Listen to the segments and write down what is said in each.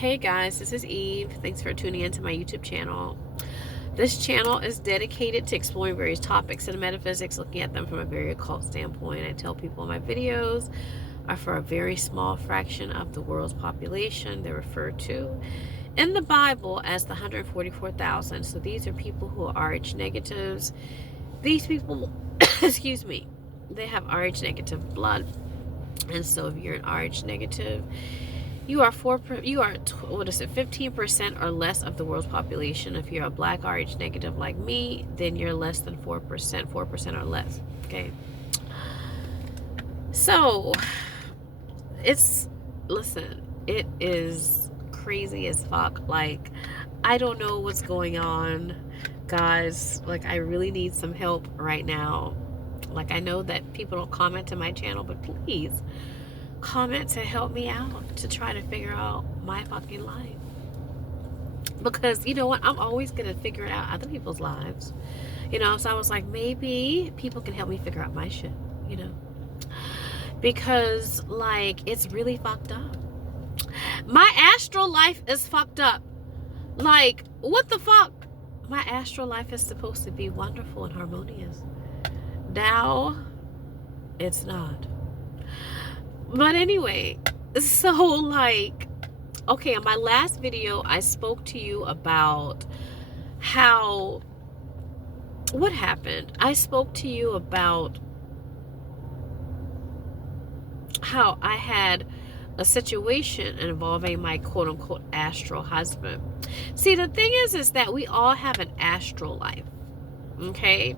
Hey guys, this is Eve. Thanks for tuning into my YouTube channel. This channel is dedicated to exploring various topics in metaphysics, looking at them from a very occult standpoint. I tell people my videos are for a very small fraction of the world's population. They're referred to in the Bible as the 144,000. So these are people who are RH negatives. These people, excuse me, they have RH negative blood. And so if you're an RH negative, you are 15% or less of the world's population. If you're a black RH negative like me, then you're less than 4% or less. Okay. So listen, it is crazy as fuck. Like, I don't know what's going on, guys. Like, I really need some help right now. Like, I know that people don't comment to my channel, but please comment to help me out to try to figure out my fucking life. Because you know what, I'm always gonna figure it out other people's lives, so I was like, maybe people can help me figure out my shit, because like, it's really fucked up. My astral life is fucked up. Like, what the fuck? My astral life is supposed to be wonderful and harmonious. Now it's not. But anyway, so like, okay, in my last video, I spoke to you about what happened. I spoke to you about how I had a situation involving my quote-unquote astral husband. See, the thing is that we all have an astral life, okay?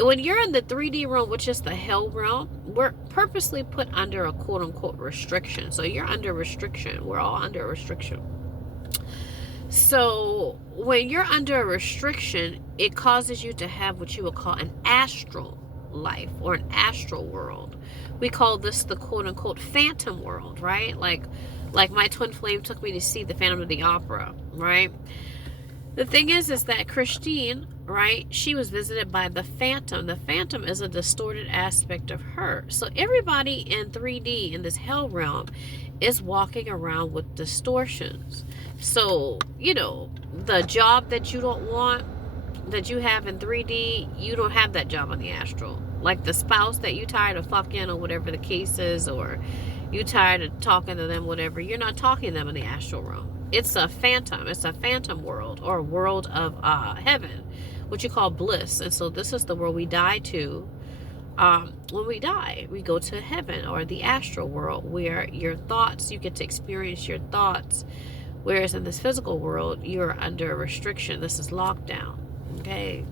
When you're in the 3D realm, which is the hell realm, we're purposely put under a quote-unquote restriction. So you're under restriction. We're all under a restriction. So when you're under a restriction, it causes you to have what you would call an astral life or an astral world. We call this the quote-unquote phantom world, right? Like my twin flame took me to see the Phantom of the Opera, right? The thing is that Christine, right, she was visited by the phantom. The phantom is a distorted aspect of her. So everybody in 3D in this hell realm is walking around with distortions. So, the job that you don't want, that you have in 3D, you don't have that job on the astral. Like the spouse that you tired of fucking or whatever the case is, or you tired of talking to them, whatever, you're not talking to them in the astral realm. It's a phantom. It's a phantom world, or a world of heaven, what you call bliss. And so this is the world we die to. When we die, we go to heaven, or the astral world, where your thoughts, you get to experience your thoughts. Whereas in this physical world, you're under a restriction. This is lockdown. Okay.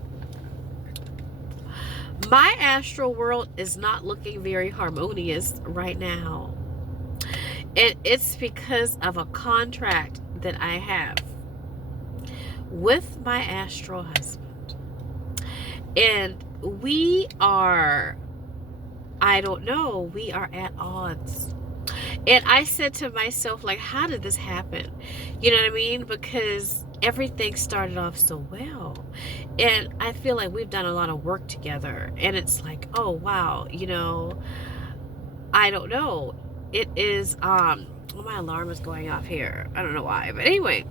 My astral world is not looking very harmonious right now. And it's because of a contract that I have with my astral husband. And we are, I don't know, we are at odds. And I said to myself, like, how did this happen? You know what I mean? Because everything started off so well. And I feel like we've done a lot of work together. And it's like, oh, wow, I don't know. It is, my alarm is going off here. I don't know why. But anyway,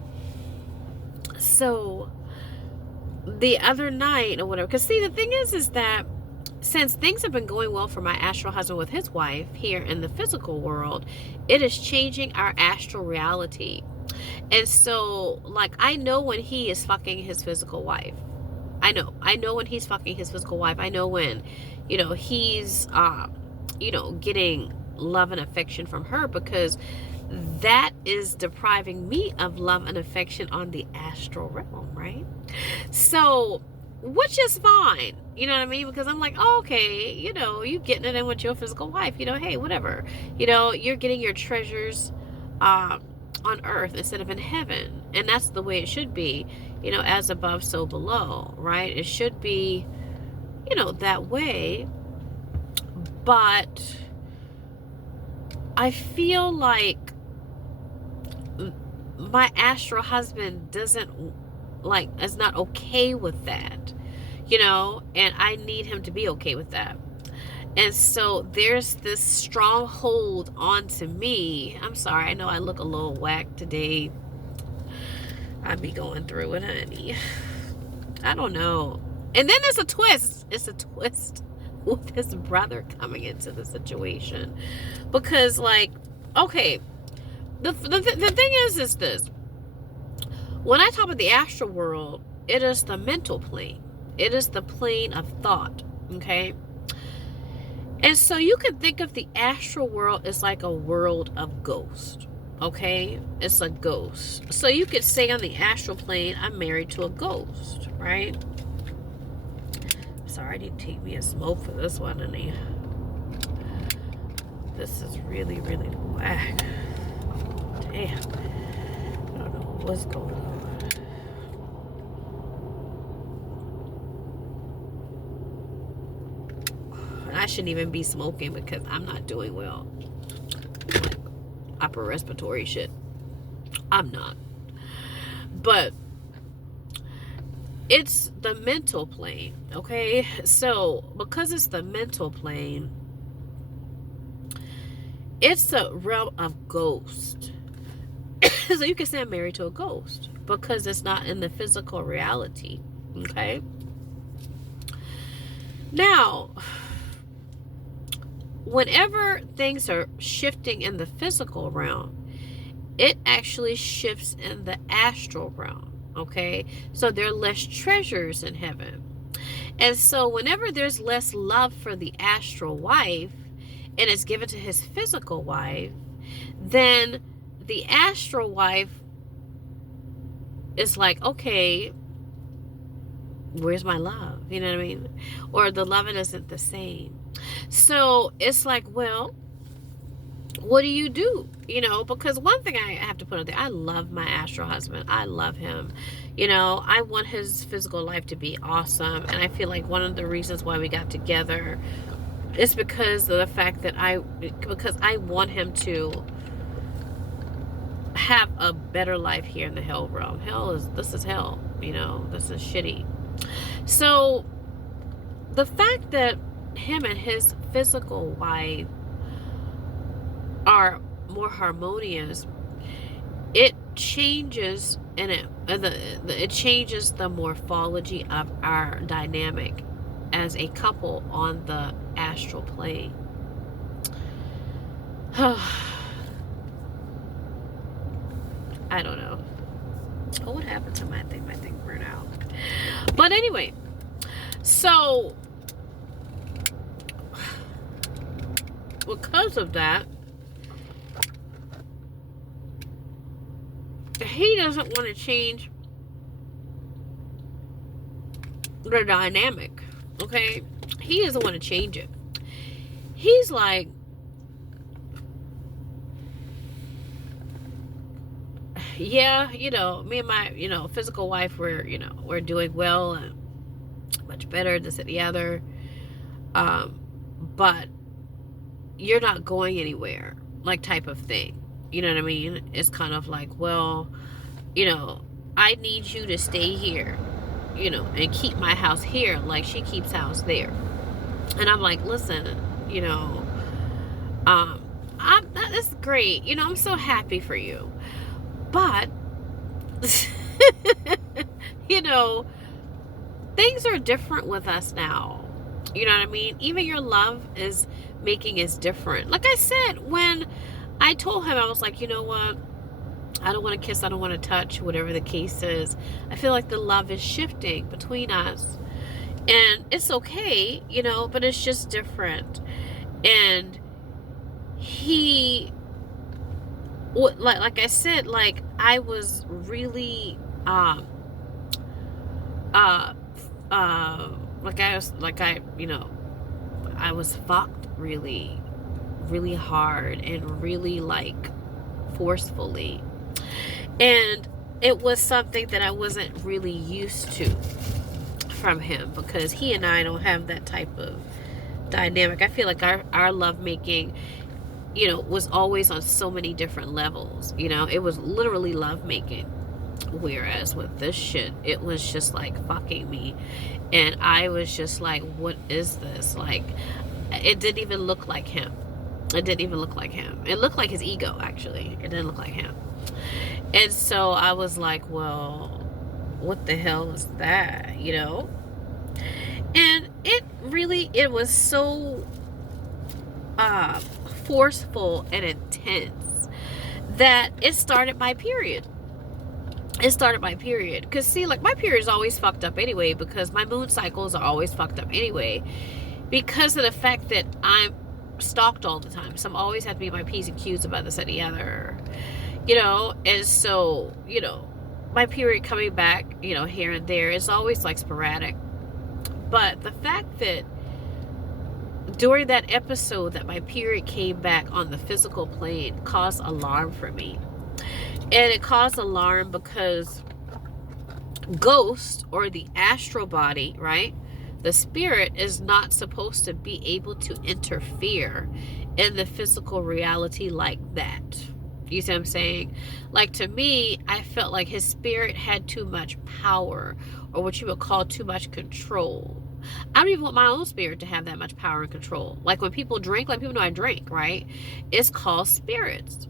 so the other night or whatever, because see, the thing is that since things have been going well for my astral husband with his wife here in the physical world, it is changing our astral reality. And so, like, I know when he is fucking his physical wife. I know when he's fucking his physical wife. I know when, he's, getting love and affection from her, because that is depriving me of love and affection on the astral realm, right? So, which is fine, you know what I mean? Because I'm like, oh, okay, you getting it in with your physical wife, hey, whatever, you're getting your treasures on earth instead of in heaven. And that's the way it should be, as above, so below, right? It should be, that way. But I feel like my astral husband is not okay with that, and I need him to be okay with that. And so there's this stronghold onto me. I'm sorry, I know I look a little whack today. I be going through it, honey. I don't know. And then there's a twist. It's a twist with his brother coming into the situation. Because, like, okay, the thing is this. When I talk about the astral world, it is the mental plane. It is the plane of thought, okay? And so you can think of the astral world as like a world of ghosts, okay? It's a ghost. So you could say on the astral plane, I'm married to a ghost, right? Sorry, I need to take me a smoke for this one, honey. This is really, really whack. Damn. I don't know what's going on. I shouldn't even be smoking because I'm not doing well. Like upper respiratory shit. I'm not. But it's the mental plane, okay? So because it's the mental plane, it's a realm of ghost. So you can say I'm married to a ghost because it's not in the physical reality, okay? Now, whenever things are shifting in the physical realm, it actually shifts in the astral realm, okay? So there are less treasures in heaven. And so whenever there's less love for the astral wife and it's given to his physical wife, then the astral wife is like, okay, where's my love? You know what I mean? Or the loving isn't the same. So it's like, well, what do you do? You know, because one thing I have to put out there, I love my astral husband. I love him. You know, I want his physical life to be awesome. And I feel like one of the reasons why we got together is because of the fact that I want him to have a better life here in the hell realm. This is hell. You know, this is shitty. So the fact that him and his physical wife are more harmonious, it changes, and it changes the morphology of our dynamic as a couple on the astral plane. I don't know. Oh, what happened to my thing? My thing burned out. But anyway, so because of that, he doesn't want to change the dynamic, okay? He doesn't want to change it. He's like, yeah, you know, me and my, you know, physical wife, we're doing well and much better, this and the other. But you're not going anywhere, like, type of thing. You know what I mean? It's kind of like, well, you know, I need you to stay here, you know, and keep my house here like she keeps house there. And I'm like, listen, you know, that's great. You know, I'm so happy for you. But, you know, things are different with us now. You know what I mean? Even your love is making us different. Like I said, when I told him, I was like, you know what? I don't want to kiss. I don't want to touch, whatever the case is. I feel like the love is shifting between us. And it's okay, you know, but it's just different. And he, like I said, like I was really, I was fucked really, really hard and really like forcefully. And it was something that I wasn't really used to from him, because he and I don't have that type of dynamic. I feel like our love making, you know, was always on so many different levels. You know, it was literally love making. Whereas with this shit, it was just like fucking me. And I was just like, what is this? Like, it didn't even look like him. It didn't even look like him. It looked like his ego, actually. It didn't look like him. And so I was like, well, what the hell is that, you know? And it was so uh, forceful and intense that it started my period. It started my period. Because, see, like, my period is always fucked up anyway, because my moon cycles are always fucked up anyway, because of the fact that I'm stalked all the time. So I'm always have to be my P's and Q's about this and the other, you know? And so, you know, my period coming back, you know, here and there is always like sporadic. But the fact that during that episode that my period came back on the physical plane caused alarm for me. And it caused alarm because ghost, or the astral body, right? The spirit is not supposed to be able to interfere in the physical reality like that. You see what I'm saying? Like, to me, I felt like his spirit had too much power, or what you would call too much control. I don't even want my own spirit to have that much power and control. Like, when people drink, like, people know I drink, right? It's called spirits.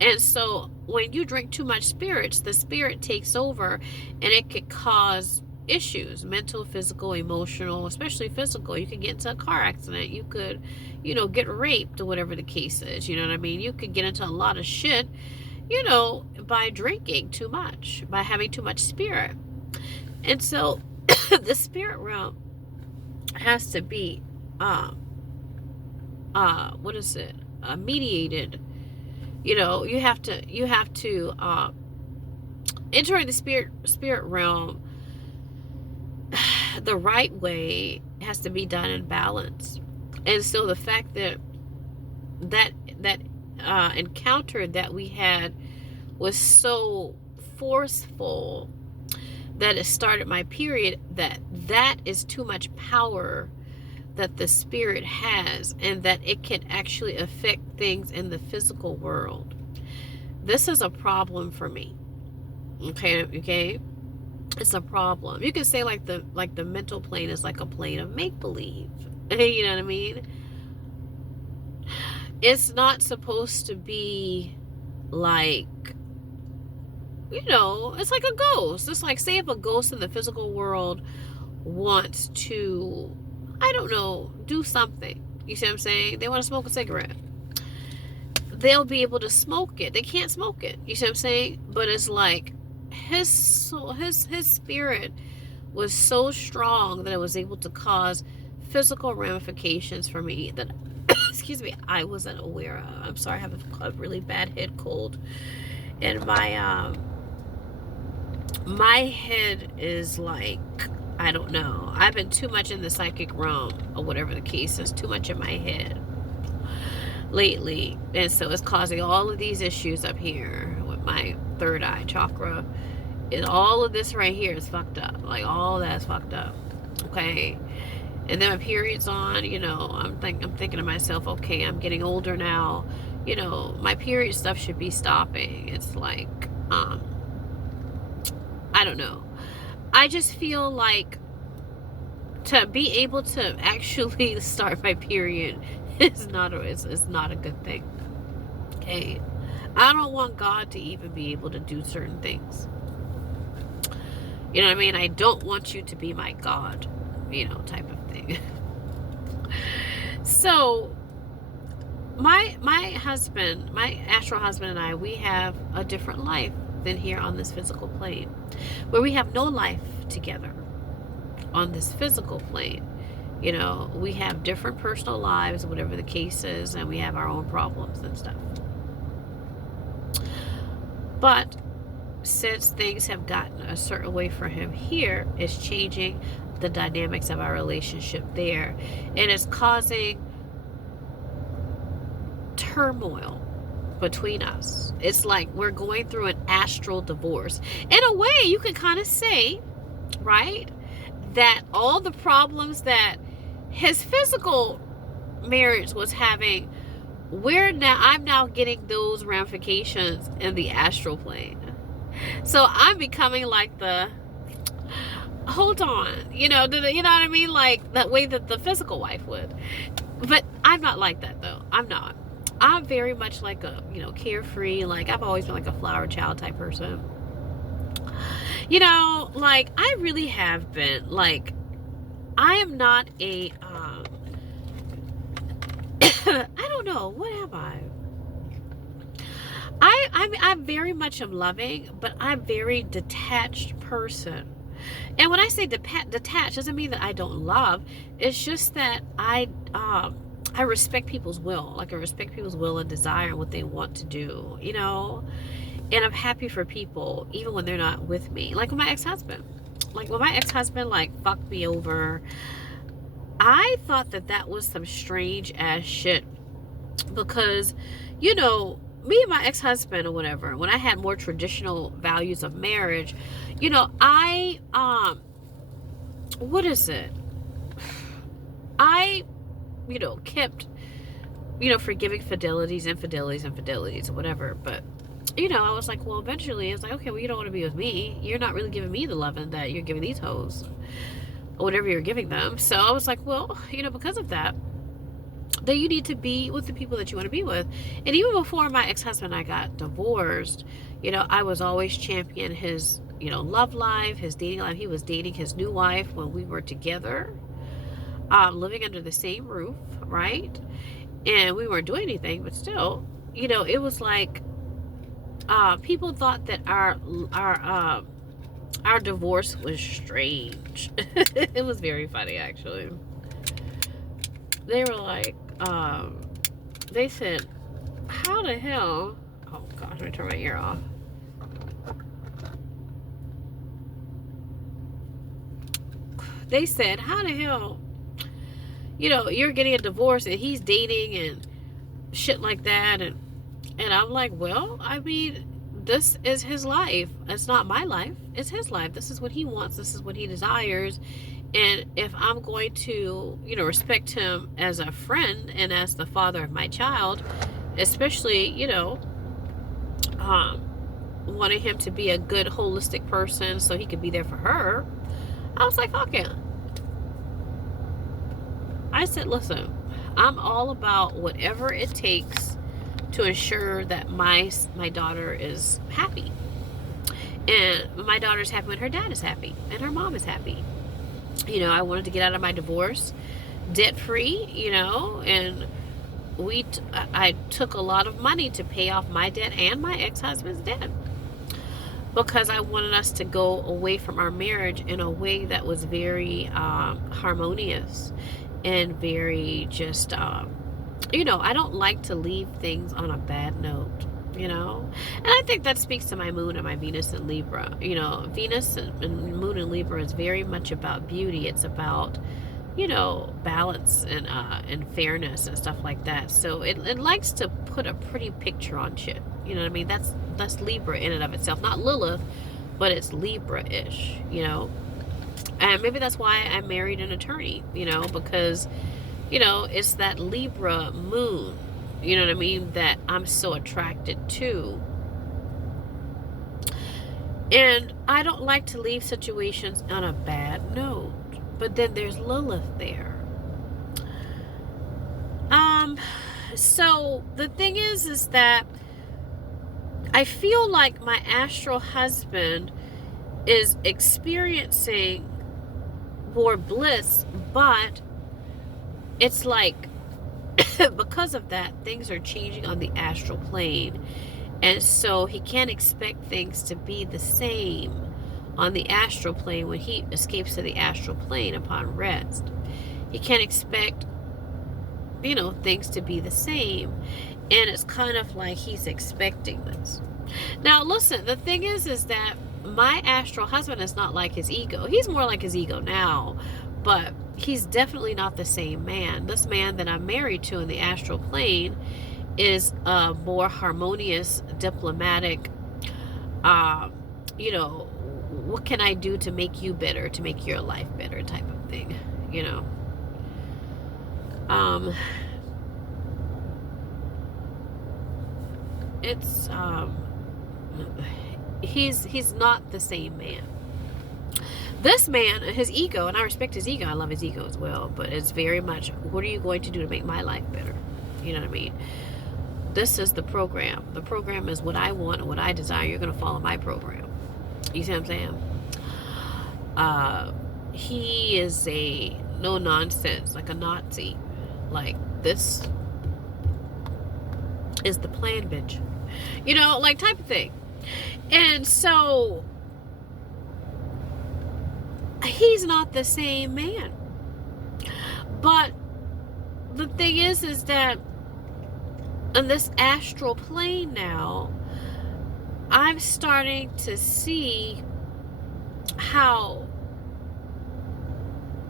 And so when you drink too much spirits, the spirit takes over, and it could cause issues, mental, physical, emotional, especially physical. You could get into a car accident. You could, you know, get raped, or whatever the case is. You know what I mean? You could get into a lot of shit, you know, by drinking too much, by having too much spirit. And so the spirit realm has to be, what is it? Mediated. You know, you have to enter the spirit realm the right way. Has to be done in balance. And so the fact that encounter that we had was so forceful that it started my period, that is too much power that the spirit has, and that it can actually affect things in the physical world. This is a problem for me. Okay, it's a problem. You can say like the mental plane is like a plane of make-believe. You know what I mean? It's not supposed to be like, you know, it's like a ghost. It's like, say if a ghost in the physical world wants to, I don't know, do something. You see what I'm saying? They want to smoke a cigarette. They'll be able to smoke it. They can't smoke it. You see what I'm saying? But it's like his soul, his spirit was so strong that it was able to cause physical ramifications for me that, excuse me, I wasn't aware of. I'm sorry, I have a really bad head cold. And my head is like, I don't know. I've been too much in the psychic realm, or whatever the case is, too much in my head lately. And so it's causing all of these issues up here with my third eye chakra. And all of this right here is fucked up. Like, all that's fucked up. Okay. And then my period's on, you know, I'm thinking to myself, okay, I'm getting older now. You know, my period stuff should be stopping. It's like, I don't know. I just feel like to be able to actually start my period is not a good thing. Okay. I don't want God to even be able to do certain things. You know what I mean? I don't want you to be my God, you know, type of thing. So my husband, my astral husband, and I, we have a different life than here on this physical plane, where we have no life together on this physical plane. You know, we have different personal lives, whatever the case is, and we have our own problems and stuff. But since things have gotten a certain way for him here, it's changing the dynamics of our relationship there, and it's causing turmoil between us. It's like we're going through an astral divorce. In a way, you can kind of say, right, that all the problems that his physical marriage was having, I'm now getting those ramifications in the astral plane. So I'm becoming like hold on, you know what I mean? Like that way that the physical wife would. But I'm not like that, though. I'm not. I'm very much like a, carefree, like I've always been like a flower child type person. Like I really have been, like, I am not a, I don't know, what am I? I very much am loving, but I'm very detached person. And when I say detached, doesn't mean that I don't love. It's just that I respect people's will. Like I respect people's will and desire and what they want to do, And I'm happy for people even when they're not with me. Like with my ex-husband. Like when my ex-husband like fucked me over, I thought that that was some strange ass shit because, me and my ex-husband or whatever, when I had more traditional values of marriage, I what is it? I, kept, forgiving infidelities or whatever, but I was like, well, eventually it's like, okay, well, you don't want to be with me. You're not really giving me the loving that you're giving these hoes or whatever you're giving them. So I was like, well, because of that, then you need to be with the people that you want to be with. And even before my ex-husband and I got divorced, I was always champion his, love life, his dating life. He was dating his new wife when we were together, living under the same roof, right? And we weren't doing anything, but still, it was like, people thought that our divorce was strange. It was very funny, actually. They were like, they said, how the hell, oh gosh, let me turn my ear off. They said, how the hell, you're getting a divorce and he's dating and shit like that. And I'm like, well, I mean, this is his life. It's not my life. It's his life. This is what he wants. This is what he desires. And if I'm going to, respect him as a friend and as the father of my child, especially, wanting him to be a good holistic person so he could be there for her, I was like, fuck it. I said, listen, I'm all about whatever it takes to ensure that my daughter is happy. And my daughter's happy when her dad is happy and her mom is happy. I wanted to get out of my divorce debt-free, and I took a lot of money to pay off my debt and my ex-husband's debt because I wanted us to go away from our marriage in a way that was very harmonious and very just, I don't like to leave things on a bad note. And I think that speaks to my moon and my Venus in Libra. Venus and moon in Libra is very much about beauty. It's about, balance and fairness and stuff like that. So it likes to put a pretty picture on shit. You know what I mean? That's Libra in and of itself. Not Lilith, but it's Libra-ish, And maybe that's why I married an attorney, because, it's that Libra moon. You know what I mean? That I'm so attracted to. And I don't like to leave situations on a bad note. But then there's Lilith there. So the thing is that I feel like my astral husband is experiencing more bliss, but it's like, because of that, things are changing on the astral plane. And so he can't expect things to be the same on the astral plane when he escapes to the astral plane upon rest. He can't expect, things to be the same. And it's kind of like he's expecting this. Now, listen, the thing is that my astral husband is not like his ego. He's more like his ego now, but he's definitely not the same man. This man that I'm married to in the astral plane is a more harmonious, diplomatic, what can I do to make you better, to make your life better type of thing, It's, he's not the same man. This man, his ego, and I respect his ego, I love his ego as well, but it's very much, what are you going to do to make my life better? You know what I mean? this is the program. The program is what I want and what I desire. You're going to follow my program. You see what I'm saying? He is a no nonsense, like a Nazi. Like, this is the plan, bitch. You know, like, type of thing. And so he's not the same man. But the thing is that on this astral plane now, I'm starting to see how,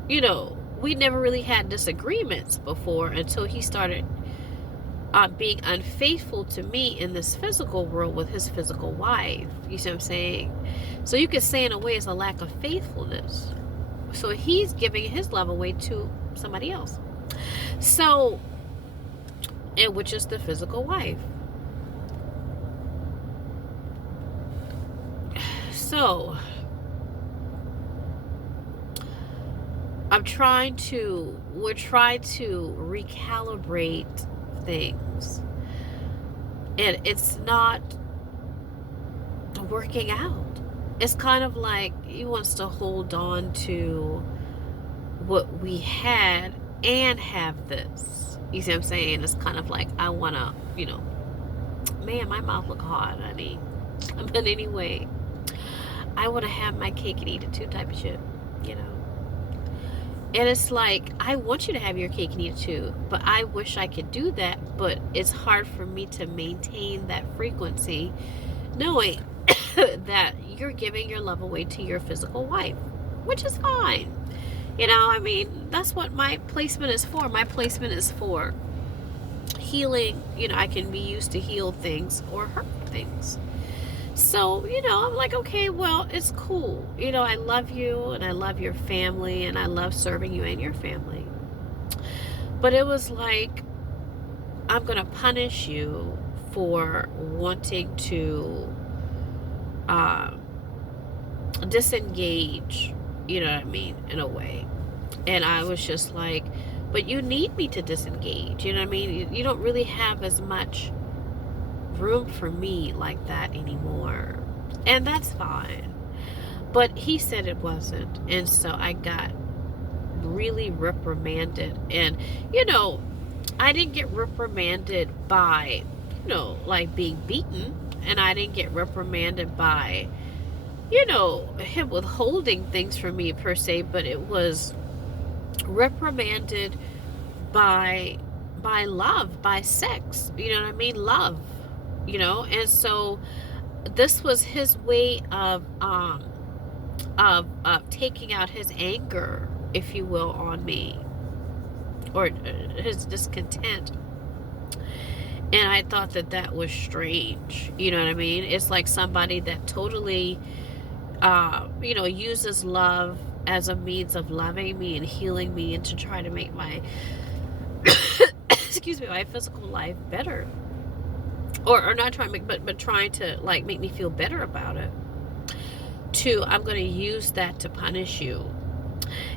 you know, we never really had disagreements before until he started being unfaithful to me in this physical world with his physical wife. You see what I'm saying? So you could say in a way it's a lack of faithfulness. So he's giving his love away to somebody else. So, and which is the physical wife. So we're trying to recalibrate things, and it's not working out. It's kind of like he wants to hold on to what we had and have this. You see what I'm saying? It's kind of like, I want to, you know, man, my mouth look hot, honey. But anyway, I want to have my cake and eat it too type of shit, you know. And it's like, I want you to have your cake and eat it too, but I wish I could do that, but it's hard for me to maintain that frequency knowing that you're giving your love away to your physical wife, which is fine. You know, I mean, that's what my placement is for. My placement is for healing. You know, I can be used to heal things or hurt things. So, you know, I'm like, okay, well, it's cool. You know, I love you and I love your family and I love serving you and your family. But it was like, I'm going to punish you for wanting to disengage, you know what I mean, in a way. And I was just like, but you need me to disengage, you know what I mean? You don't really have as much room for me like that anymore. And that's fine. But he said it wasn't. And so I got really reprimanded. And, you know, I didn't get reprimanded by, you know, like being beaten. And I didn't get reprimanded by, you know, him withholding things from me per se, but it was reprimanded by love, by sex, you know what I mean? Love, you know. And so this was his way of taking out his anger, if you will, on me, or his discontent. And I thought that that was strange, you know what I mean? It's like somebody that totally you know, uses love as a means of loving me and healing me and to try to make my excuse me, my physical life better, or not trying to make, but trying to like make me feel better about it, to I'm going to use that to punish you.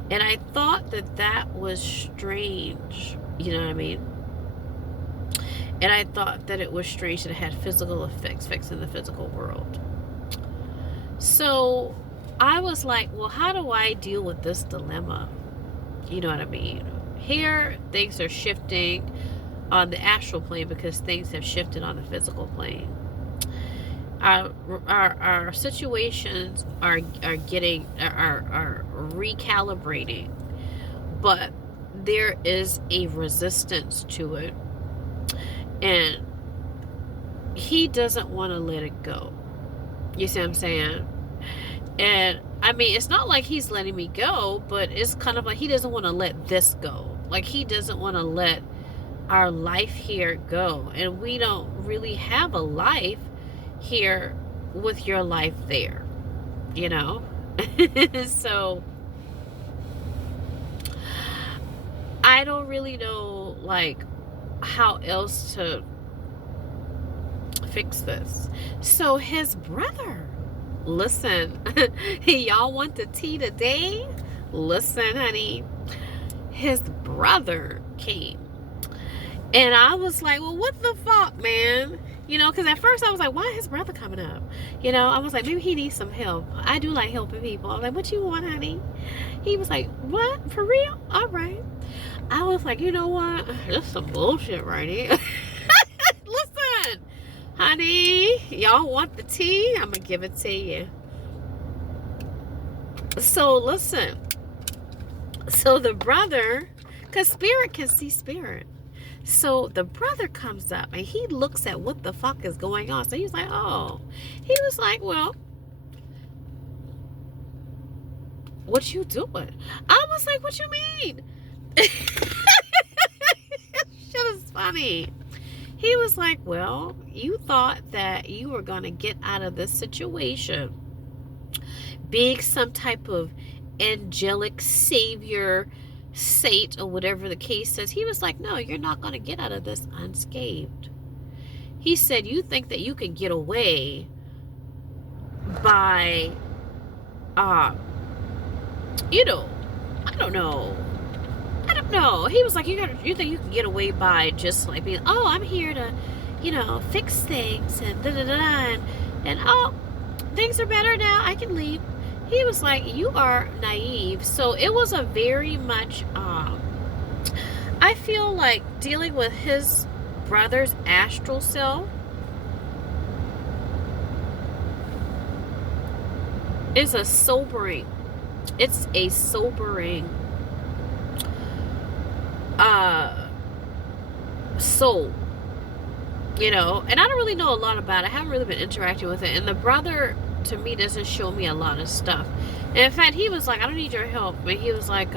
And I thought that that was strange, you know what I mean? And I thought that it was strange that it had physical effects in the physical world. So I was like, well, how do I deal with this dilemma? You know what I mean? Here, things are shifting on the astral plane because things have shifted on the physical plane. Our situations are recalibrating, but there is a resistance to it, and he doesn't want to let it go. You see what I'm saying? And I mean, it's not like he's letting me go, but it's kind of like he doesn't want to let this go. Like he doesn't want to let our life here go. And we don't really have a life here with your life there, you know? So I don't really know like how else to fix this. So his brother, listen, y'all want the tea today? Listen, honey, his brother came And I was like, well, what the fuck, man? You know, because at first I was like, why is his brother coming up? You know, I was like, maybe he needs some help. I do like helping people. I was like, what you want, honey? He was like, what? For real? All right. I was like, you know what? This is some bullshit right here. Listen, honey, y'all want the tea? I'm going to give it to you. So listen. So the brother, because spirit can see spirit. So the brother comes up and he looks at what the fuck is going on. So he's like, oh. He was like, well, what you doing? I was like, what you mean? Shit is funny. He was like, well, you thought that you were going to get out of this situation being some type of angelic savior, saint, or whatever the case says. He was like, no, you're not going to get out of this unscathed. He said, you think that you can get away by, you know, I don't know. He was like, you think you can get away by just like being, oh, I'm here to, you know, fix things and da-da-da-da, and oh, things are better now, I can leave. He was like, you are naive. So it was a very much, I feel like dealing with his brother's astral self is a sobering, it's a sobering soul, you know. And I don't really know a lot about it. I haven't really been interacting with it, and the brother to me doesn't show me a lot of stuff. And in fact, he was like, I don't need your help, but he was like,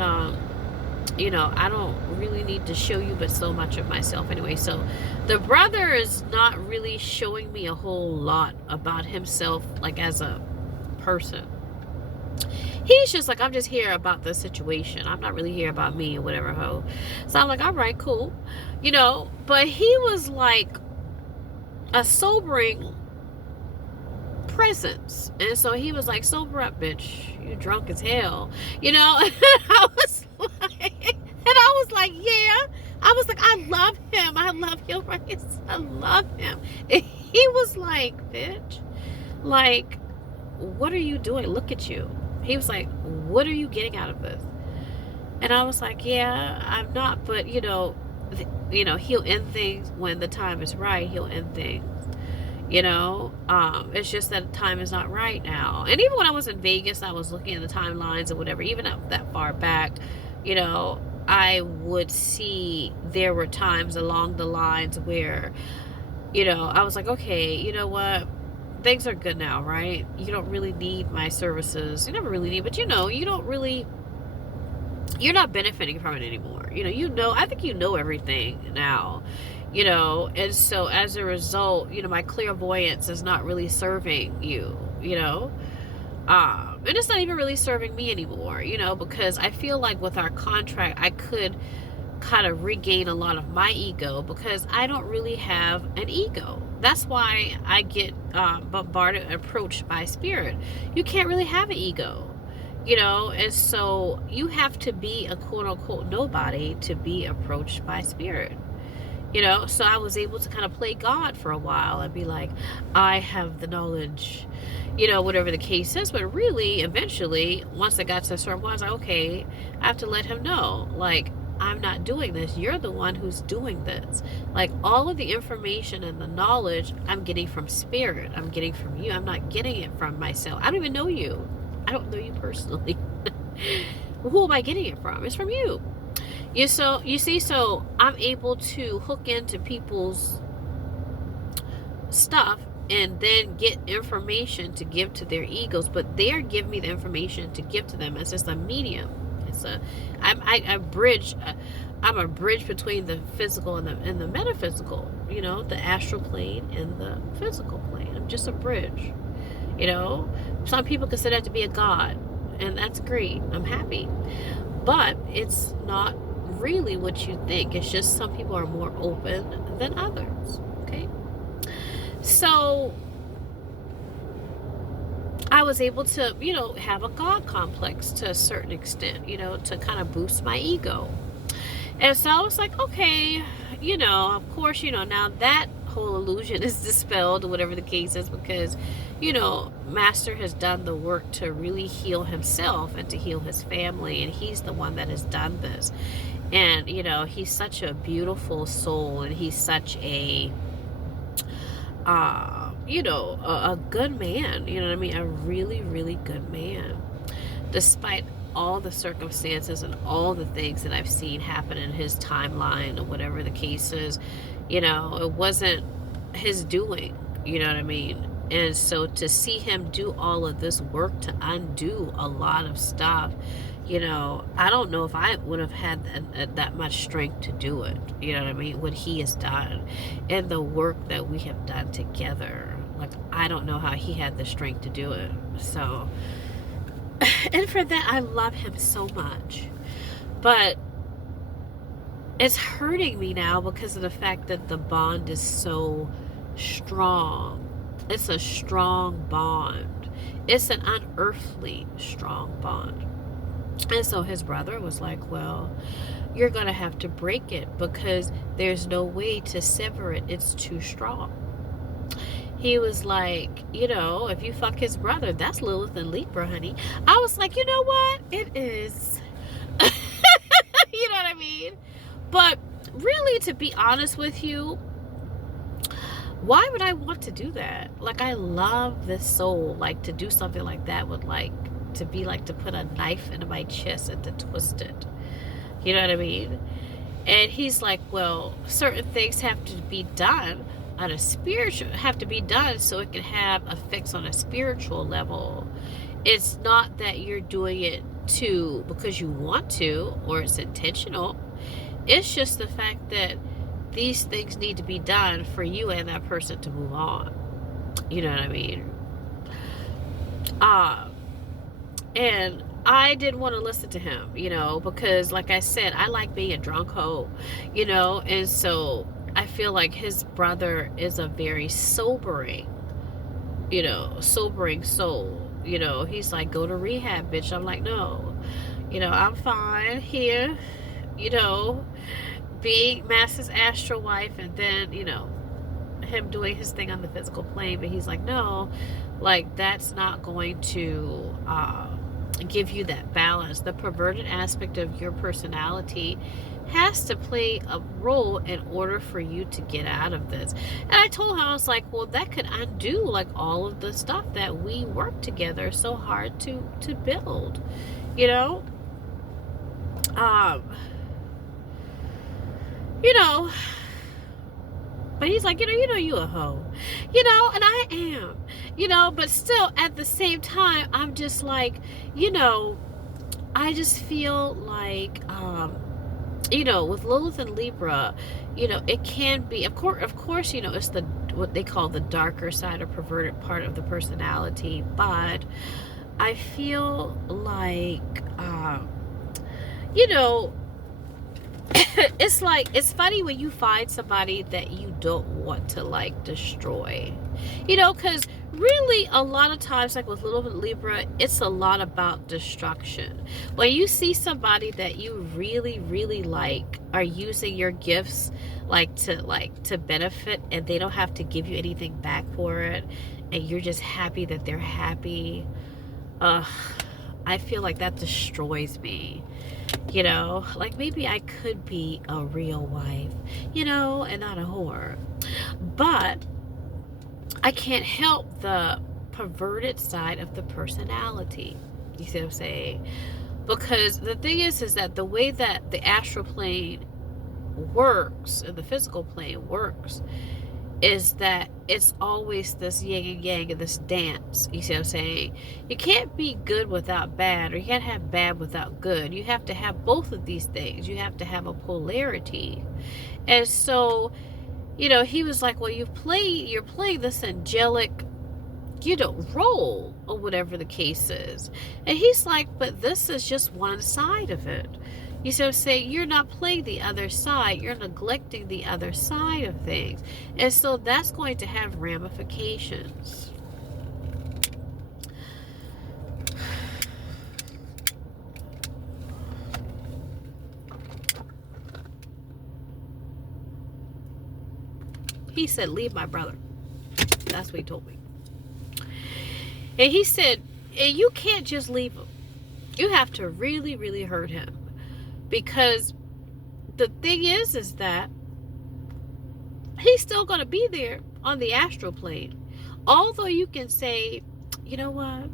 you know, I don't really need to show you but so much of myself anyway. So the brother is not really showing me a whole lot about himself, like as a person. He's just like, I'm just here about the situation. I'm not really here about me or whatever, ho. So I'm like, all right, cool. You know, but he was like a sobering presence. And so he was like, sober up, bitch. You drunk as hell. You know? And I was like, yeah. I was like, I love him. I love him. I love him. And he was like, bitch, like, what are you doing? Look at you. He was like, what are you getting out of this? And I was like, yeah, I'm not, but you know, he'll end things when the time is right. He'll end things, you know. It's just that time is not right now. And even when I was in Vegas, I was looking at the timelines or whatever, even up that far back, you know, I would see there were times along the lines where, you know, I was like, okay, you know what? Things are good now, right? You don't really need my services. You never really need, but you know, you don't really, you're not benefiting from it anymore. You know, I think you know everything now, you know, and so as a result, you know, my clairvoyance is not really serving you, you know, and it's not even really serving me anymore, you know, because I feel like with our contract, I could kind of regain a lot of my ego because I don't really have an ego. That's why I get bombarded, approached by spirit. You can't really have an ego, you know, and so you have to be a quote-unquote nobody to be approached by spirit, you know. So I was able to kind of play God for a while and be like, I have the knowledge, you know, whatever the case is. But really, eventually, once I got to a certain point, I was like, okay, I have to let him know, like, I'm not doing this. You're the one who's doing this. Like, all of the information and the knowledge I'm getting from spirit. I'm getting from you. I'm not getting it from myself. I don't even know you. I don't know you personally. Who am I getting it from? It's from you. You see, so I'm able to hook into people's stuff and then get information to give to their egos, but they're giving me the information to give to them. It's just a medium. I'm a bridge between the physical and the metaphysical, you know, the astral plane and the physical plane. I'm just a bridge, you know. Some people consider that to be a god, and that's great. I'm happy, but it's not really what you think. It's just some people are more open than others. Okay, so I was able to, you know, have a God complex to a certain extent, you know, to kind of boost my ego. And so I was like, okay, of course, now that whole illusion is dispelled, whatever the case is, because, Master has done the work to really heal himself and to heal his family, and he's the one that has done this. And, he's such a beautiful soul, and he's such a good man, you know what I mean? A really, really good man. Despite all the circumstances and all the things that I've seen happen in his timeline, or whatever the case is, it wasn't his doing, you know what I mean? And so to see him do all of this work to undo a lot of stuff, I don't know if I would have had that much strength to do it, you know what I mean? What he has done and the work that we have done together. Like, I don't know how he had the strength to do it. So, and for that, I love him so much. But it's hurting me now because of the fact that the bond is so strong. It's a strong bond. It's an unearthly strong bond. And so his brother was like, well, you're going to have to break it because there's no way to sever it. It's too strong. He was like, if you fuck his brother, that's Lilith and Libra, honey. I was like, you know what? It is. You know what I mean? But really, to be honest with you, why would I want to do that? Like, I love this soul. Like, to do something like that would to be like to put a knife into my chest and to twist it. You know what I mean? And he's like, well, certain things have to be done on a spiritual, have to be done so it can have effects on a spiritual level. It's not that you're doing it because you want to, or it's intentional. It's just the fact that these things need to be done for you and that person to move on. You know what I mean? And I didn't want to listen to him, because like I said, I like being a drunk hoe, and so I feel like his brother is a very sobering soul. He's like, go to rehab, bitch. I'm like, no, I'm fine here, being Master's astral wife, and then, him doing his thing on the physical plane. But he's like, no, like, that's not going to give you that balance. The perverted aspect of your personality has to play a role in order for you to get out of this. And I told him, I was like, well, that could undo like all of the stuff that we worked together so hard to build, but he's like, you a hoe, and I am, but still at the same time, I'm just like, I just feel like, with Lilith and Libra, it can be, of course, it's what they call the darker side or perverted part of the personality, but I feel like, it's like, it's funny when you find somebody that you don't want to like destroy, because really a lot of times, like with Little Libra, it's a lot about destruction. When you see somebody that you really, really like are using your gifts to benefit, and they don't have to give you anything back for it, and you're just happy that they're happy, I feel like that destroys me. Like, maybe I could be a real wife, and not a whore. But I can't help the perverted side of the personality. You see what I'm saying? Because the thing is that the way that the astral plane works and the physical plane works is that it's always this yin and yang and this dance. You see what I'm saying? You can't be good without bad, or you can't have bad without good. You have to have both of these things. You have to have a polarity. And so, he was like, well, you're playing this angelic, role, or whatever the case is. And he's like, but this is just one side of it. You see what I'm saying? You're not playing the other side. You're neglecting the other side of things. And so that's going to have ramifications. He said, leave my brother. That's what he told me. And he said, and you can't just leave him. You have to really, really hurt him. Because the thing is that he's still going to be there on the astral plane. Although you can say, you know what?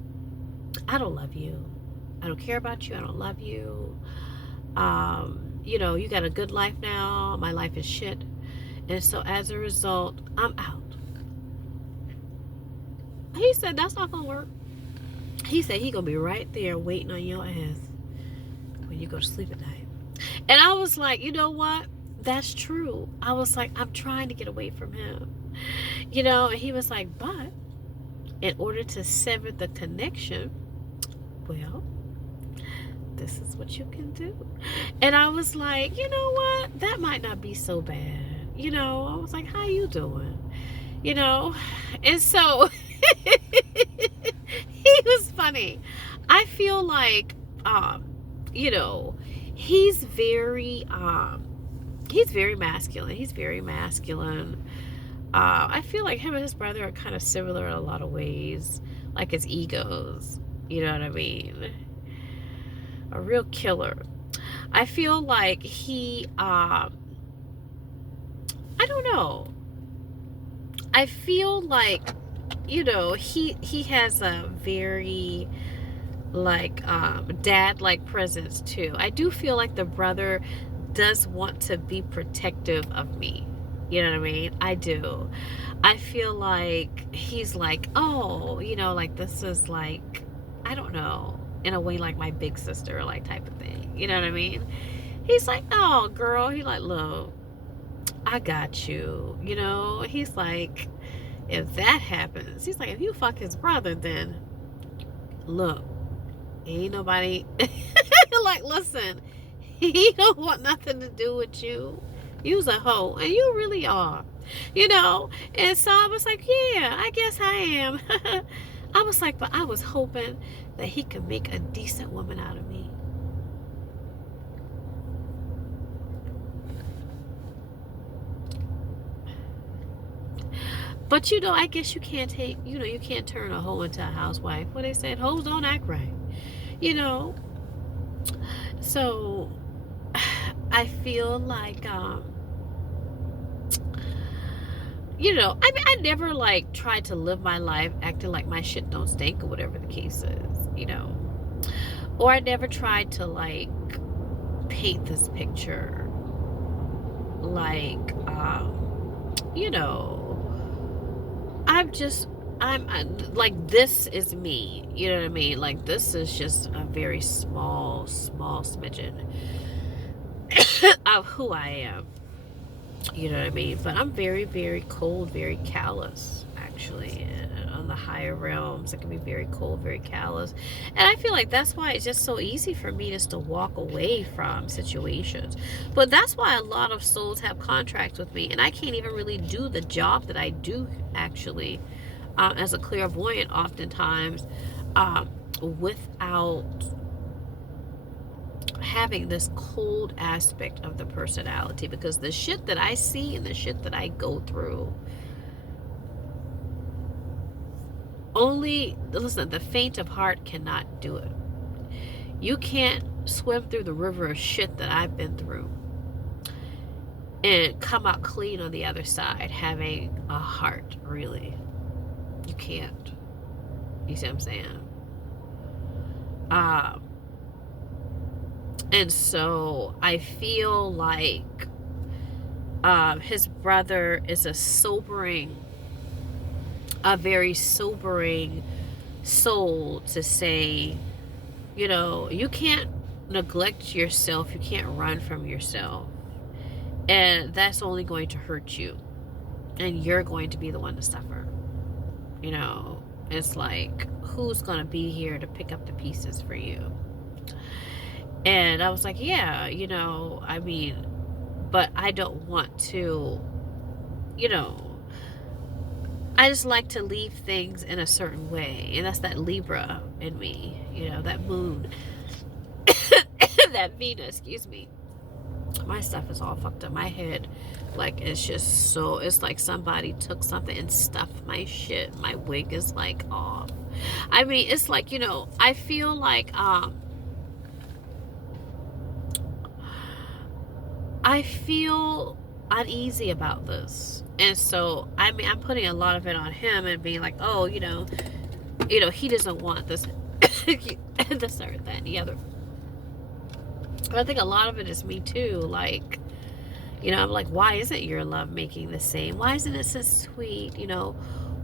I don't love you. I don't care about you. I don't love you. You know, you got a good life now. My life is shit. And so as a result, I'm out. He said, that's not going to work. He said he going to be right there waiting on your ass when you go to sleep at night. And I was like, you know what? That's true. I was like, I'm trying to get away from him. You know, and he was like, but in order to sever the connection, well, this is what you can do. And I was like, you know what? That might not be so bad. You know, I was like, how you doing? You know, and so he was funny. I feel like, you know, he's very masculine. He's very masculine. I feel like him and his brother are kind of similar in a lot of ways, like his egos. You know what I mean? A real killer. I feel like he, I don't know. I feel like, you know, he has a very, like, dad-like presence too. I do feel like the brother does want to be protective of me. You know what I mean? I do. I feel like he's like, oh, you know, like this is like, I don't know, in a way like my big sister, like type of thing. You know what I mean? He's like, oh, girl. He like, look, I got you. You know? He's like, if that happens, he's like, if you fuck his brother, then look, ain't nobody like, listen, he don't want nothing to do with you. You's a hoe, and you really are, you know. And so I was like, yeah, I guess I am. I was like, but I was hoping that he could make a decent woman out of me. But you know, I guess you can't take, you know, you can't turn a hoe into a housewife. What they said, hoes don't act right, you know. So I feel like, you know, I mean, I never like tried to live my life acting like my shit don't stink or whatever the case is, you know. Or I never tried to like paint this picture like, you know, I'm like, this is me, you know what I mean? Like, this is just a very small smidgen of who I am. You know what I mean? But I'm very, very cold, very callous, actually. And on the higher realms, it can be very cold, very callous. And I feel like that's why it's just so easy for me just to walk away from situations. But that's why a lot of souls have contracts with me. And I can't even really do the job that I do, actually, as a clairvoyant oftentimes, without having this cold aspect of the personality, because the shit that I see and the shit that I go through, only, listen, the faint of heart cannot do it. You can't swim through the river of shit that I've been through and come out clean on the other side having a heart, really. You can't. You see what I'm saying? And so I feel like his brother is a very sobering soul to say, you know, you can't neglect yourself. You can't run from yourself. And that's only going to hurt you. And you're going to be the one to suffer. You know, it's like, who's going to be here to pick up the pieces for you? And I was like, yeah, you know, I mean, but I don't want to, you know, I just like to leave things in a certain way. And that's that Libra in me, you know, that moon, that Venus, excuse me. my stuff is all fucked up. My head, like, it's just so, it's like somebody took something and stuffed my shit. My wig is like off. I mean, it's like, you know, I feel like I feel uneasy about this. And so, I mean, I'm putting a lot of it on him and being like, oh, you know, he doesn't want this, this or that and the other. But I think a lot of it is me too. Like, you know, I'm like, why isn't your love making the same? Why isn't it so sweet? You know,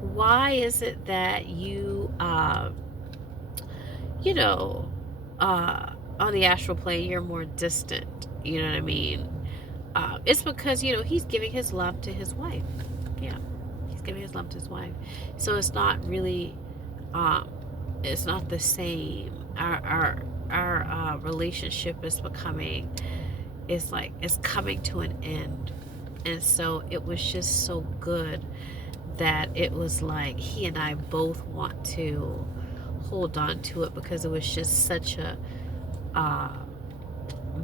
why is it that you, you know, on the astral plane, you're more distant? You know what I mean? It's because, you know, he's giving his love to his wife. Yeah, he's giving his love to his wife. So it's not really, it's not the same. Our relationship is becoming, it's like, it's coming to an end. And so it was just so good that it was like he and I both want to hold on to it, because it was just such a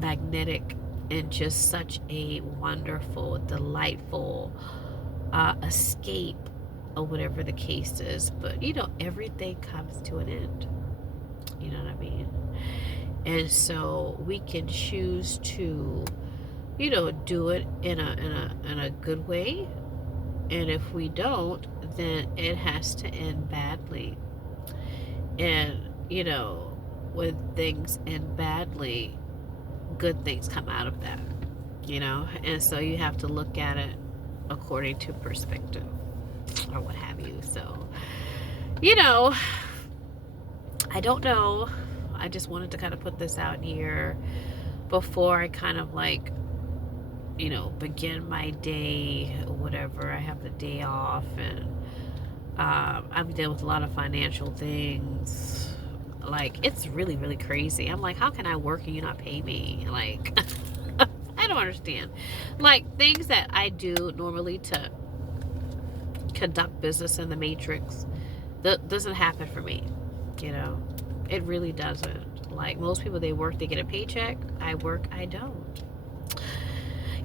magnetic and just such a wonderful, delightful escape, or whatever the case is. But, you know, everything comes to an end. You know what I mean? And so we can choose to, you know, do it in a good way. And if we don't, then it has to end badly. And, you know, when things end badly, good things come out of that, you know. And so you have to look at it according to perspective, or what have you. So, you know, I don't know. I just wanted to kind of put this out here before I kind of like, you know, begin my day or whatever. I have the day off, and I've dealt with a lot of financial things. Like, it's really, really crazy. I'm like, how can I work and you not pay me? Like, I don't understand. Like, things that I do normally to conduct business in the matrix, that doesn't happen for me, you know. It really doesn't. Like, most people, they work, they get a paycheck. I work, I don't.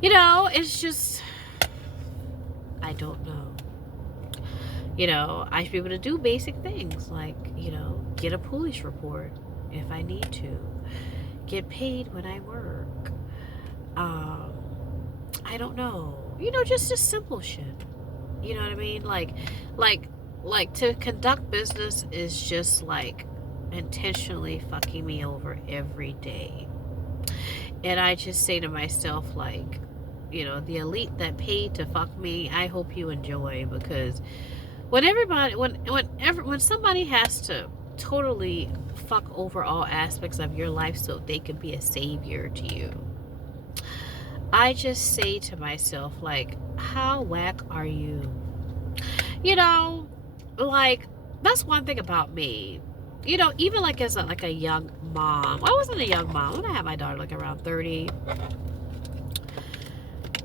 You know, it's just, I don't know. You know, I should be able to do basic things like, you know, get a police report if I need to, get paid when I work. I don't know. You know, just simple shit. You know what I mean? Like to conduct business is just like intentionally fucking me over every day. And I just say to myself, like, you know, the elite that paid to fuck me, I hope you enjoy, because when somebody has to totally fuck over all aspects of your life so they can be a savior to you, I just say to myself, like, how whack are you? You know, like, that's one thing about me. You know, even like as a young mom. I wasn't a young mom when I had my daughter, like around 30.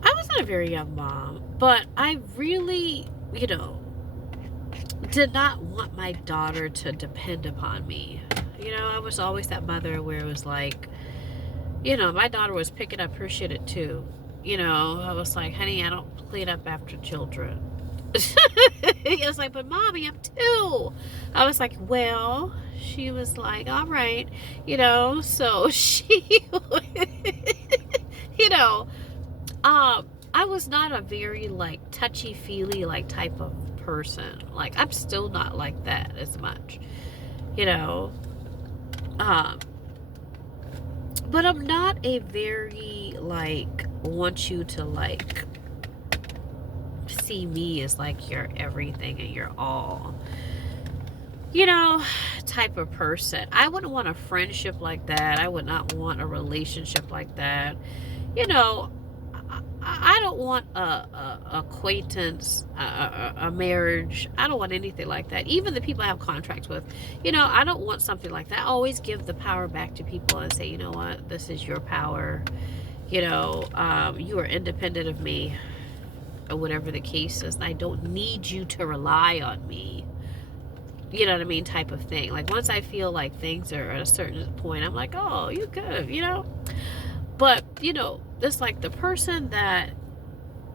I wasn't a very young mom, but I really, you know, did not want my daughter to depend upon me. You know, I was always that mother where it was like, you know, my daughter was picking up her shit at 2. You know, I was like, honey, I don't clean up after children. It was like, but mommy, I'm 2. I was like, well, she was like, all right, you know. So she, you know, I was not a very like touchy-feely like type of person. Like, I'm still not like that as much, you know. But I'm not a very like want you to like see me as like your everything and your all, you know, type of person. I wouldn't want a friendship like that. I would not want a relationship like that. You know, I don't want a acquaintance, a marriage. I don't want anything like that. Even the people I have contracts with, you know, I don't want something like that. I always give the power back to people and say, you know what, this is your power. You know, you are independent of me, or whatever the case is. I don't need you to rely on me. You know what I mean? Type of thing. Like, once I feel like things are at a certain point, I'm like, oh, you good, you know? But, it's like the person that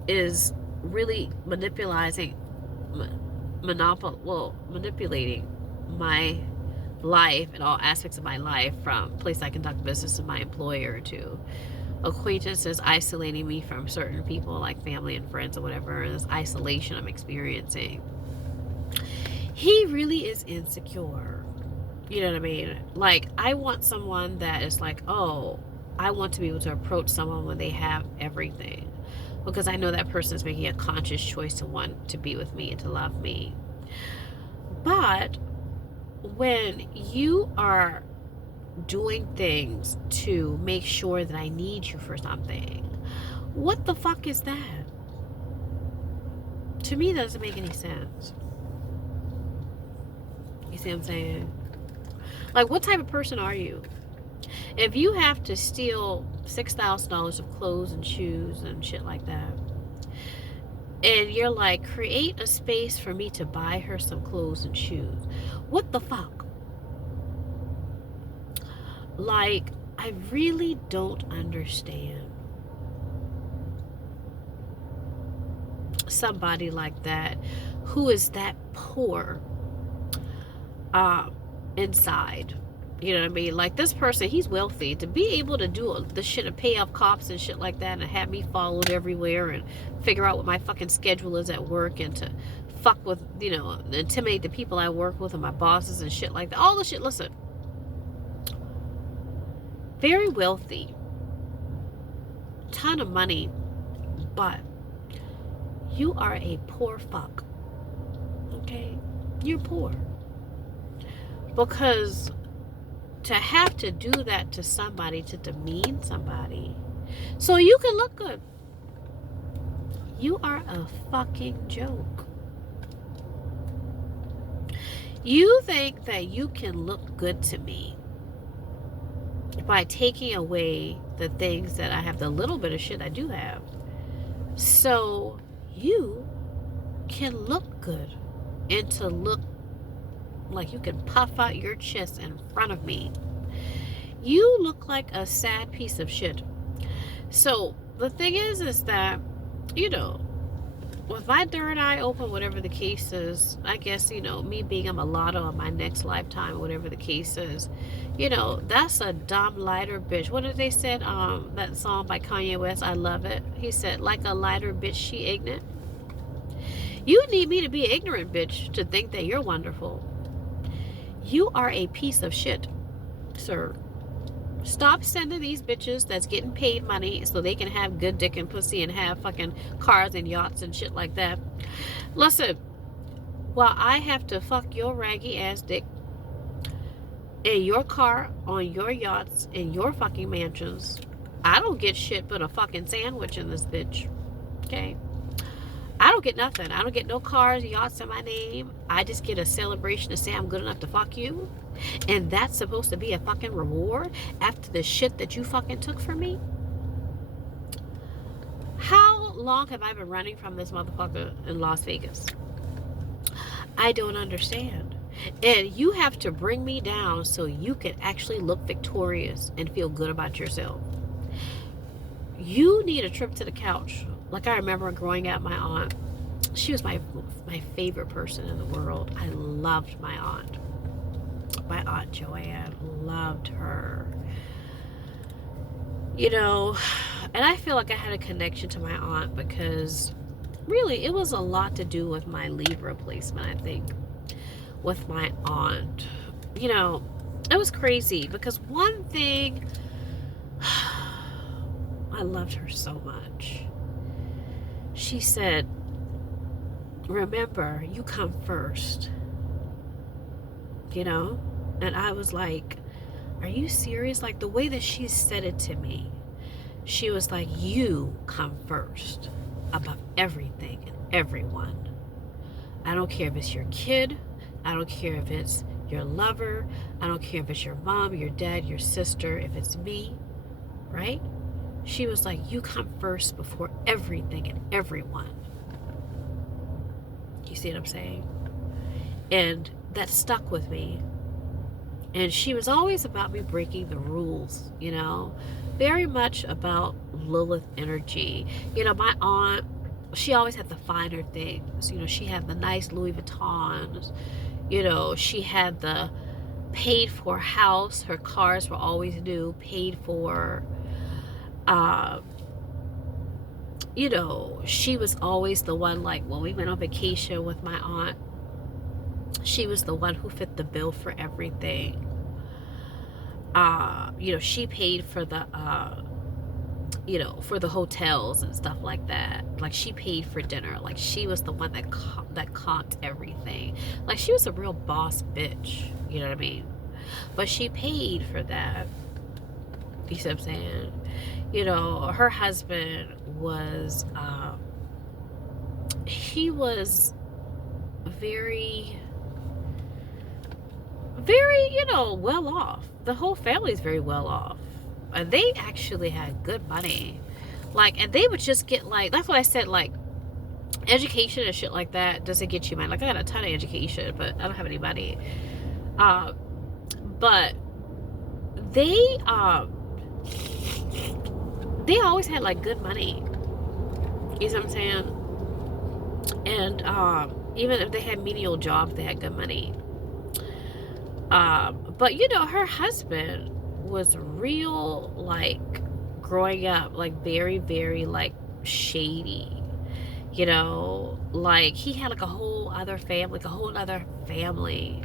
is really manipulating my life and all aspects of my life, from place I conduct business to my employer to acquaintances isolating me from certain people like family and friends or whatever, and this isolation I'm experiencing. He really is insecure. You know what I mean? Like, I want someone that is like, oh, I want to be able to approach someone when they have everything, because I know that person is making a conscious choice to want to be with me and to love me. But when you are doing things to make sure that I need you for something, what the fuck is that? To me, that doesn't make any sense. You see what I'm saying? Like, what type of person are you? If you have to steal $6,000 of clothes and shoes and shit like that, and you're like, create a space for me to buy her some clothes and shoes, what the fuck? Like, I really don't understand somebody like that who is that poor inside. You know what I mean? Like, this person, he's wealthy. To be able to do the shit and pay off cops and shit like that and have me followed everywhere and figure out what my fucking schedule is at work and to fuck with, intimidate the people I work with and my bosses and shit like that. All the shit, listen. Very wealthy. Ton of money. But you are a poor fuck. Okay? You're poor. Because to have to do that to somebody, to demean somebody, so you can look good, you are a fucking joke. You think that you can look good to me by taking away the things that I have, the little bit of shit I do have, so you can look good and to look like you can puff out your chest in front of me. You look like a sad piece of shit. So the thing is that, with my third eye open, whatever the case is, I guess, me being a mulatto in my next lifetime, whatever the case is, that's a dumb lighter bitch. What did they said? That song by Kanye West, I love it. He said, like a lighter bitch, she ignorant. You need me to be an ignorant bitch to think that you're wonderful. You are a piece of shit, sir. Stop sending these bitches that's getting paid money so they can have good dick and pussy and have fucking cars and yachts and shit like that. Listen, while I have to fuck your raggy ass dick in your car, on your yachts, in your fucking mansions, I don't get shit but a fucking sandwich in this bitch. Okay? I don't get nothing. I don't get no cars, yachts in my name. I just get a celebration to say I'm good enough to fuck you. And that's supposed to be a fucking reward after the shit that you fucking took from me? How long have I been running from this motherfucker in Las Vegas? I don't understand. And you have to bring me down so you can actually look victorious and feel good about yourself. You need a trip to the couch. Like, I remember growing up, my aunt, she was my favorite person in the world. I loved my aunt. My Aunt Joanne, loved her. And I feel like I had a connection to my aunt because really it was a lot to do with my Libra placement, I think, with my aunt. It was crazy because one thing, I loved her so much. She said, remember, you come first. And I was like, are you serious? Like, the way that she said it to me, she was like, you come first above everything and everyone. I don't care if it's your kid. I don't care if it's your lover. I don't care if it's your mom, your dad, your sister, if it's me, right? She was like, you come first before everything and everyone. You see what I'm saying? And that stuck with me. And she was always about me breaking the rules, you know, very much about Lilith energy. You know, my aunt, she always had the finer things. You know, she had the nice Louis Vuittons. You know, she had the paid for house. Her cars were always new, paid for. Um, you know, she was always the one, like when we went on vacation with my aunt, she was the one who fit the bill for everything. You know, she paid for the you know, for the hotels and stuff like that. Like, she paid for dinner. Like, she was the one that comped everything. Like, she was a real boss bitch, you know what I mean? But she paid for that. You see what I'm saying? You know, her husband was he was very, very, you know, well off. The whole family's very well off. And they actually had good money. Like, and they would just get, like, that's what I said, like, education and shit like that doesn't get you money. Like, I got a ton of education, but I don't have any money. But they always had, like, good money. You see what I'm saying? And even if they had menial jobs, they had good money. But, you know, her husband was real, like, growing up, like, very, very, like, shady, you know, like, he had, like, a whole other family,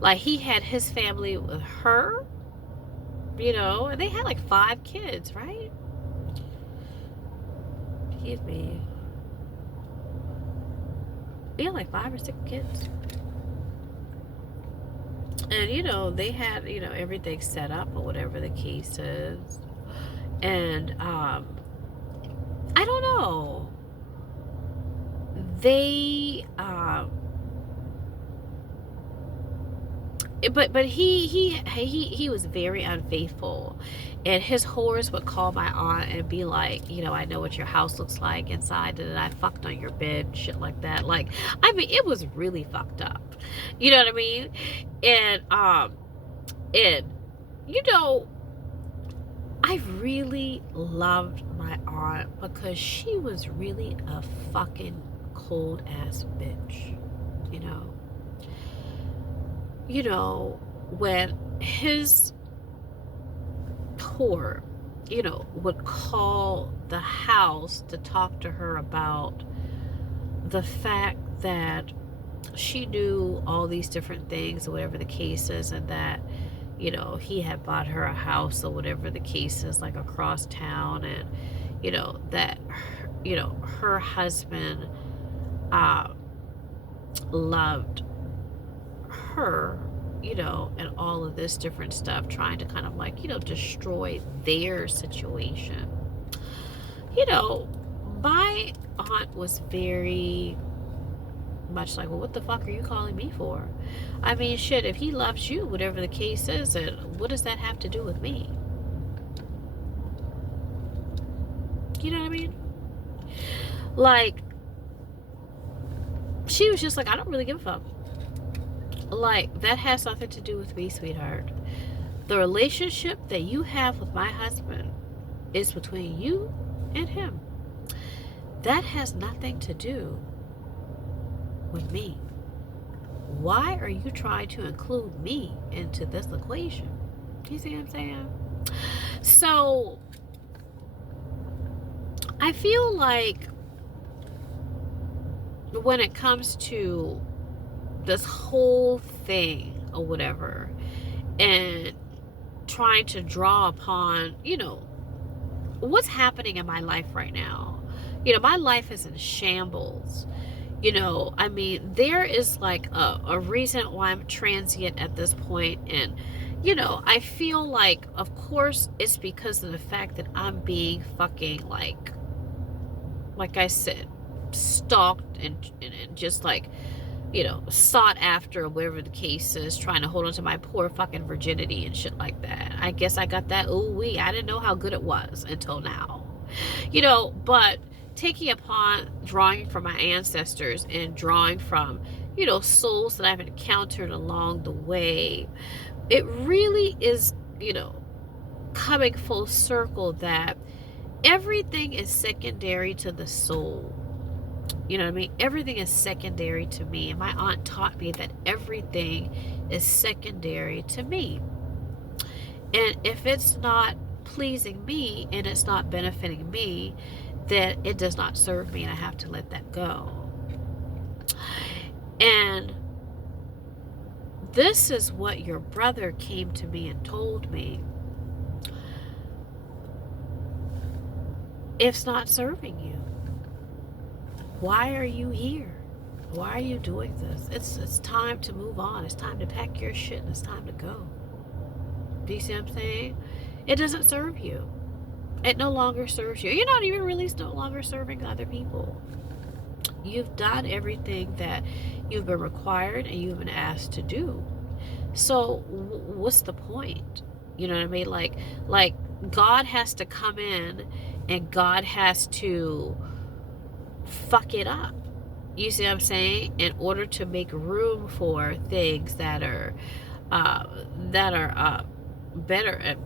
like, he had his family with her, you know, and they had, like, 5 kids, right? Excuse me. They had, like, 5 or 6 kids. And, you know, they had, you know, everything set up or whatever the case is. And, I don't know. They, but he was very unfaithful. And his whores would call my aunt and be like, you know, I know what your house looks like inside, and I fucked on your bed, shit like that. Like, I mean, it was really fucked up. You know what I mean? And you know, I really loved my aunt because she was really a fucking cold ass bitch, you know. You know, when his whore, you know, would call the house to talk to her about the fact that she knew all these different things or whatever the case is, and that, you know, he had bought her a house or whatever the case is, like, across town, and, you know, that, you know, her husband loved her, you know, and all of this different stuff, trying to kind of, like, you know, destroy their situation. You know, my aunt was very much like, well, what the fuck are you calling me for? I mean, shit, if he loves you, whatever the case is, and what does that have to do with me? You know what I mean? Like, she was just like, I don't really give a fuck. Like, that has nothing to do with me, sweetheart. The relationship that you have with my husband is between you and him. That has nothing to do with me. Why are you trying to include me into this equation? You see what I'm saying? So, I feel like when it comes to this whole thing or whatever, and trying to draw upon, you know, what's happening in my life right now. You know, my life is in shambles. You know, I mean, there is like a reason why I'm transient at this point. And, you know, I feel like, of course, it's because of the fact that I'm being fucking, like I said, stalked and just, like, you know, sought after, whatever the case is, trying to hold on to my poor fucking virginity and shit like that. I guess I got that ooh-wee. I didn't know how good it was until now. You know, but taking upon drawing from my ancestors and drawing from, you know, souls that I've encountered along the way, it really is, coming full circle that everything is secondary to the soul. You know what I mean? Everything is secondary to me. And my aunt taught me that everything is secondary to me. And if it's not pleasing me and it's not benefiting me, then it does not serve me and I have to let that go. And this is what your brother came to me and told me. It's not serving you. Why are you here? Why are you doing this? It's time to move on. It's time to pack your shit and it's time to go. Do you see what I'm saying? It doesn't serve you. It no longer serves you. You're not even really no longer serving other people. You've done everything that you've been required and you've been asked to do. So what's the point? You know what I mean? Like God has to come in and God has to fuck it up. You see what I'm saying? In order to make room for things that are better and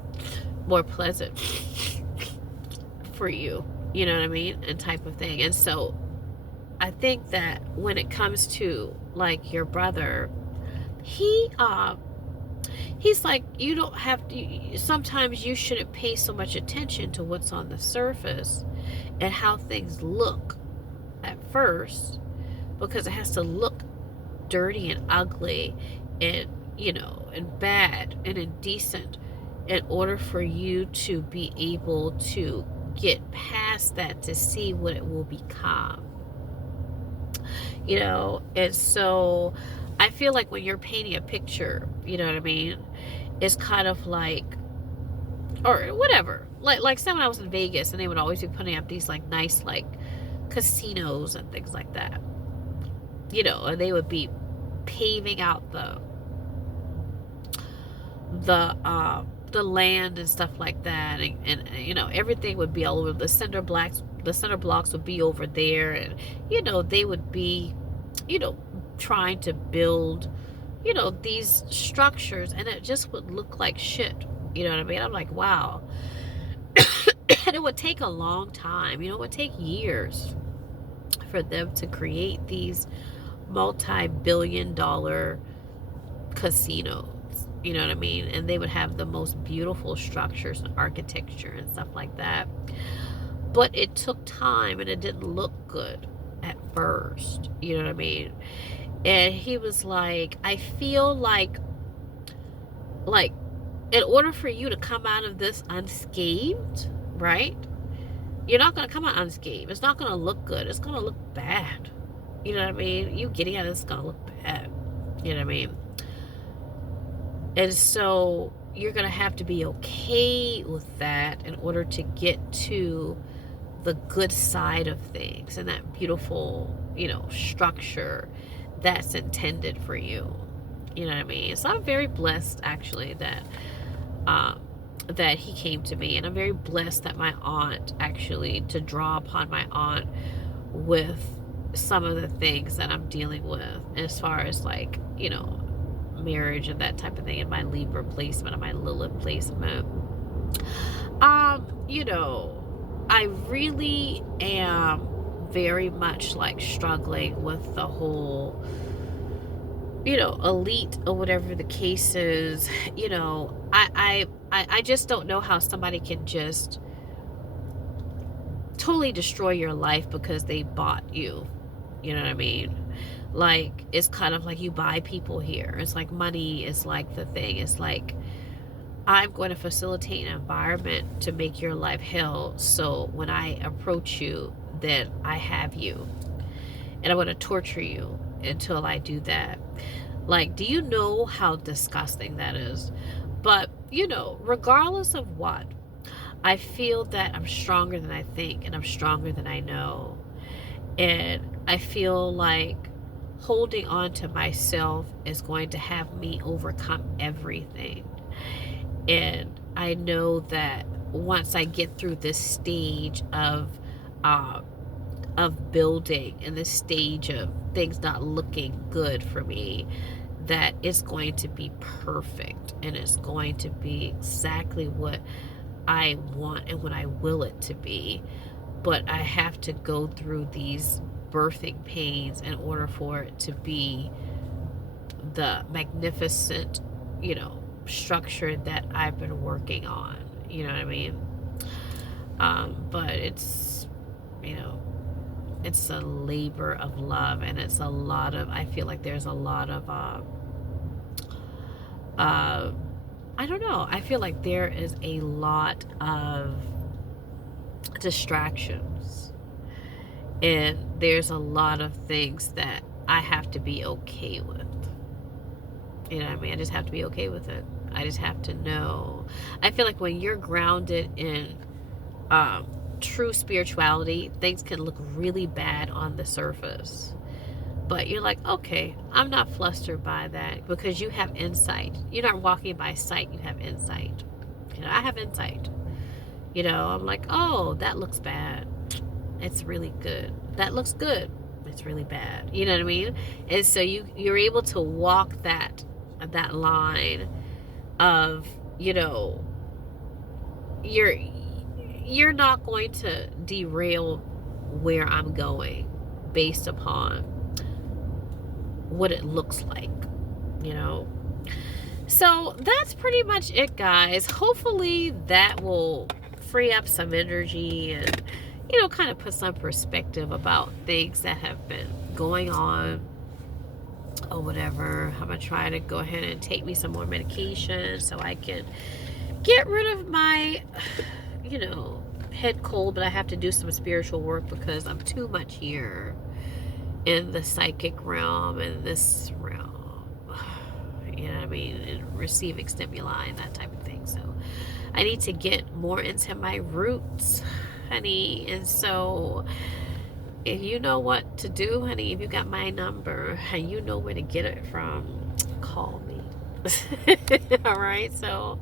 more pleasant for you. You know what I mean? And type of thing. And so I think that when it comes to like your brother, he's like, you don't have to, sometimes you shouldn't pay so much attention to what's on the surface and how things look at first, because it has to look dirty and ugly and and bad and indecent in order for you to be able to get past that to see what it will become. And so I feel like when you're painting a picture, you know what I mean, it's kind of like, or whatever, like say when I was in Vegas and they would always be putting up these like nice like casinos and things like that, and they would be paving out the land and stuff like that, and everything would be all over. The cinder blocks would be over there, and they would be trying to build these structures, and it just would look like shit. You know what I mean? I'm like, wow. And it would take a long time, it would take years for them to create these multi-billion-dollar casinos. You know what I mean? And they would have the most beautiful structures and architecture and stuff like that. But it took time and it didn't look good at first. You know what I mean? And he was like, I feel like in order for you to come out of this unscathed, right? You're not going to come out unscathed. It's not going to look good. It's going to look bad. You know what I mean? You getting out of this is going to look bad. You know what I mean? And so you're going to have to be okay with that in order to get to the good side of things and that beautiful, structure that's intended for you. You know what I mean? So I'm very blessed, actually, that he came to me. And I'm very blessed that my aunt, actually, to draw upon my aunt with some of the things that I'm dealing with as far as like, marriage and that type of thing, and my Libra placement and my Lilith placement. I really am very much like struggling with the whole, elite or whatever the case is. I just don't know how somebody can just totally destroy your life because they bought you. You know what I mean? Like, it's kind of like you buy people here. It's like money is like the thing. It's like, I'm going to facilitate an environment to make your life hell. So when I approach you, then I have you. And I'm going to torture you until I do that. Like, do you know how disgusting that is? But, regardless of what, I feel that I'm stronger than I think and I'm stronger than I know. And I feel like holding on to myself is going to have me overcome everything. And I know that once I get through this stage of building and this stage of things not looking good for me, that it's going to be perfect and it's going to be exactly what I want and what I will it to be. But I have to go through these birthing pains in order for it to be the magnificent, structure that I've been working on. You know what I mean? But it's, it's a labor of love, and it's a lot of, I feel like there's a lot of, I don't know, I feel like there is a lot of distractions, and there's a lot of things that I have to be okay with. You know what I mean? I just have to be okay with it. I just have to know. I feel like when you're grounded in true spirituality, things can look really bad on the surface. But you're like, okay, I'm not flustered by that, because you have insight. You're not walking by sight, you have insight. I have insight. I'm like, oh, that looks bad. It's really good. That looks good. It's really bad. You know what I mean? And so you're able to walk that line of, you're not going to derail where I'm going based upon what it looks like, So that's pretty much it, guys. Hopefully that will free up some energy and, kind of put some perspective about things that have been going on or whatever. I'm going to try to go ahead and take me some more medication so I can get rid of my, head cold, but I have to do some spiritual work because I'm too much here in the psychic realm and this realm. You know what I mean? And receiving stimuli and that type of thing. So I need to get more into my roots, honey. And so if you know what to do, honey, if you got my number and you know where to get it from, call me. All right. So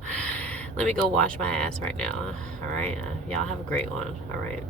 let me go wash my ass right now. All right. Y'all have a great one. All right.